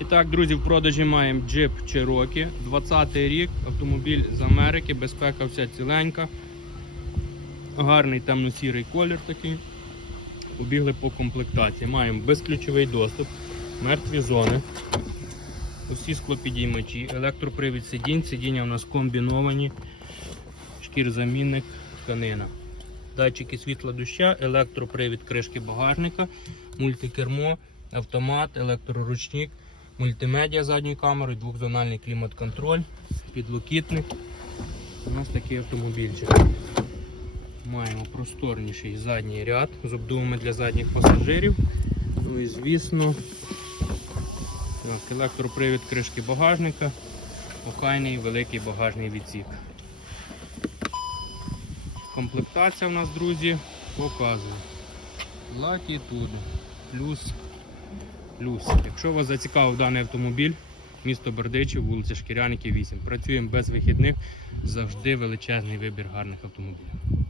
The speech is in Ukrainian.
І так, друзі, в продажі маємо Jeep Cherokee, 20 рік, автомобіль з Америки, безпека вся ціленька. Гарний темно-сірий колір такий. Побігли по комплектації. Маємо безключовий доступ, мертві зони, усі склопідіймачі, електропривід сидінь, сидіння у нас комбіновані, шкірзамінник, тканина. Датчики світла доща, електропривід кришки багажника, мультикермо, автомат, електроручник, мультимедіа задньою камерою, двохзональний клімат-контроль, підлокітник. У нас такий автомобільчик. Маємо просторніший задній ряд з обдувами для задніх пасажирів. Ну і звісно, так, електропривід кришки багажника, охайний великий багажний відсік. Комплектація в нас, друзі, показує. Latitude плюс плюс. Якщо вас зацікавив даний автомобіль, місто Бердичів, вулиця Шкіряники, 8. Працюємо без вихідних, завжди величезний вибір гарних автомобілів.